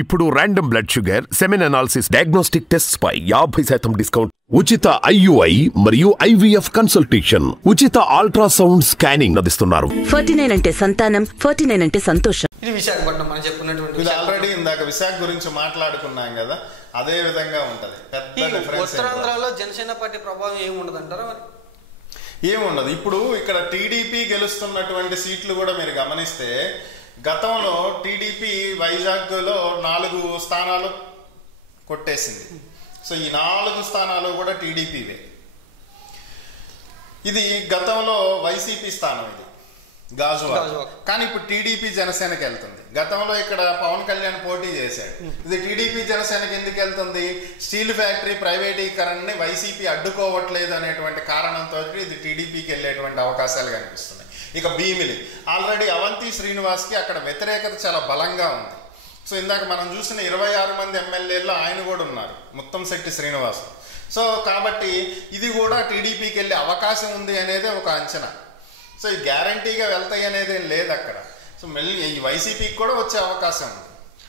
ఇప్పుడు random blood sugar, semen analysis, diagnostic tests పై 50% discount, ఉచిత IUI మరియు IVF కన్సల్టేషన్, ఉచిత అల్ట్రాసౌండ్ స్కానింగ్ అందిస్తున్నారు. 49 అంటే సంతానం, 49 అంటే సంతోషం. ఇది విశాఖపట్నం మనం చెప్పుకున్నటువంటి ఇది ఆల్రెడీ ఇందాక విశాఖ గురించి మాట్లాడుకున్నాం కదా, అదే విధంగా ఉంటది. పెద్ద డిఫరెన్స్. ఉత్తరాంధ్రలో జనసేన పార్టీ ప్రభావం ఏముండదు అంటారా? మరి ఏముండదు. ఇప్పుడు ఇక్కడ టీడీపీ గెలుస్తున్నటువంటి సీట్లు కూడా మీరు గమనిస్తే, గతంలో టీడీపీ వైజాగ్లో 4 స్థానాలు కొట్టేసింది. సో ఈ 4 స్థానాలు కూడా టీడీపీవే. ఇది గతంలో వైసీపీ స్థానం, ఇది గాజువాక. కానీ ఇప్పుడు టీడీపీ జనసేనకి వెళ్తుంది. గతంలో ఇక్కడ పవన్ కళ్యాణ్ పోటీ చేశాడు. ఇది టీడీపీ జనసేనకి ఎందుకు వెళ్తుంది? స్టీల్ ఫ్యాక్టరీ ప్రైవేటీకరణని వైసీపీ అడ్డుకోవట్లేదు అనేటువంటి కారణంతో ఇది టీడీపీకి వెళ్ళేటువంటి అవకాశాలు కనిపిస్తున్నాయి. ఇక భీమిలి ఆల్రెడీ అవంతి శ్రీనివాస్కి అక్కడ వ్యతిరేకత చాలా బలంగా ఉంది. సో ఇందాక మనం చూసిన 26 మంది ఎమ్మెల్యేల్లో ఆయన కూడా ఉన్నారు, ముత్తంశెట్టి శ్రీనివాస్. సో కాబట్టి ఇది కూడా టీడీపీకి వెళ్ళే అవకాశం ఉంది అనేది ఒక అంచనా. సో ఈ గ్యారంటీగా వెళ్తాయి అనేది ఏం లేదు అక్కడ. సో మళ్ళీ ఈ వైసీపీకి కూడా వచ్చే అవకాశం ఉంది.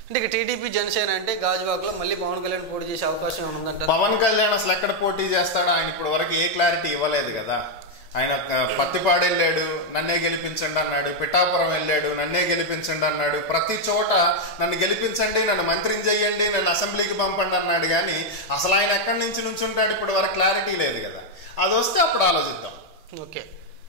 అంటే ఇక టీడీపీ జనసేన అంటే గాజువాకలో మళ్ళీ పవన్ కళ్యాణ్ పోటీ చేసే అవకాశం ఉందంట. పవన్ కళ్యాణ్ అసలు ఎక్కడ పోటీ చేస్తాడో ఆయన ఇప్పుడు వరకు ఏ క్లారిటీ ఇవ్వలేదు కదా. ఆయన పత్తిపాడు వెళ్ళాడు, నన్నే గెలిపించండి అన్నాడు. పిఠాపురం వెళ్ళాడు, నన్నే గెలిపించండి అన్నాడు. ప్రతి చోట నన్ను గెలిపించండి, నన్ను మంత్రిని చెయ్యండి, నన్ను అసెంబ్లీకి పంపండి అన్నాడు. కానీ అసలు ఆయన ఎక్కడి నుంచి నుంచుంటాడు ఇప్పుడు వరకు క్లారిటీ లేదు కదా. అది వస్తే అప్పుడు ఆలోచిద్దాం. ఓకే.